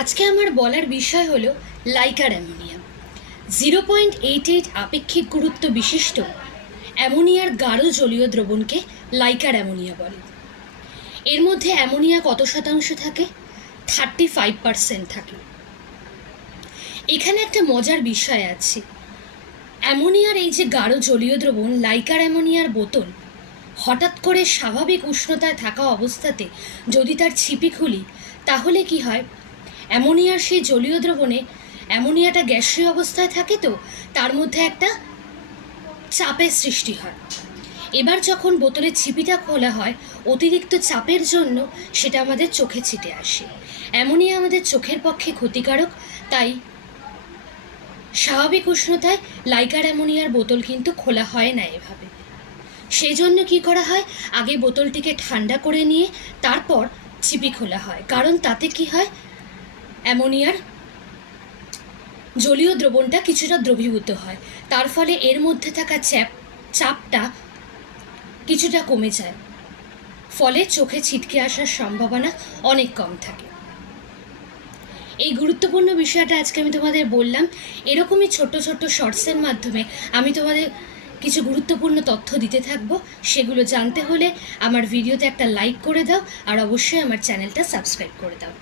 আজকে আমার বলার বিষয় হলো লাইকার অ্যামোনিয়া। 0.88 আপেক্ষিক গুরুত্ব বিশিষ্ট অ্যামোনিয়ার গাঢ় জলীয় দ্রবণকে লাইকার অ্যামোনিয়া বলে। এর মধ্যে অ্যামোনিয়া কত শতাংশ থাকে? 35% থাকে। এখানে একটা মজার বিষয় আছে। অ্যামোনিয়ার এই যে গাঢ় জলীয় দ্রবণ লাইকার অ্যামোনিয়ার বোতল, হঠাৎ করে স্বাভাবিক উষ্ণতায় থাকা অবস্থাতে যদি তার ছিপি খুলি, তাহলে কি হয়? অ্যামোনিয়ার সেই জলীয় দ্রবণে অ্যামোনিয়াটা গ্যাসীয় অবস্থায় থাকে, তো তার মধ্যে একটা চাপের সৃষ্টি হয়। এবার যখন বোতলের ছিপিটা খোলা হয়, অতিরিক্ত চাপের জন্য সেটা আমাদের চোখে ছিটে আসে। অ্যামোনিয়া আমাদের চোখের পক্ষে ক্ষতিকারক, তাই স্বাভাবিক উষ্ণতায় লাইকার অ্যামোনিয়ার বোতল কিন্তু খোলা হয় না এভাবে। সেই জন্য কী করা হয়, আগে বোতলটিকে ঠান্ডা করে নিয়ে তারপর ছিপি খোলা হয়। কারণ তাতে কি হয়, অ্যামোনিয়ার জলীয় দ্রবণটা কিছুটা দ্রবীভূত হয়, তার ফলে এর মধ্যে থাকা চাপটা কিছুটা কমে যায়, ফলে চোখে ছিটকে আসার সম্ভাবনা অনেক কম থাকে। এই গুরুত্বপূর্ণ বিষয়টা আজকে আমি তোমাদের বললাম। এরকমই ছোট ছোট শর্টসের মাধ্যমে আমি তোমাদের কিছু গুরুত্বপূর্ণ তথ্য দিতে থাকবো। সেগুলো জানতে হলে আমার ভিডিওতে একটা লাইক করে দাও, আর অবশ্যই আমার চ্যানেলটা সাবস্ক্রাইব করে দাও।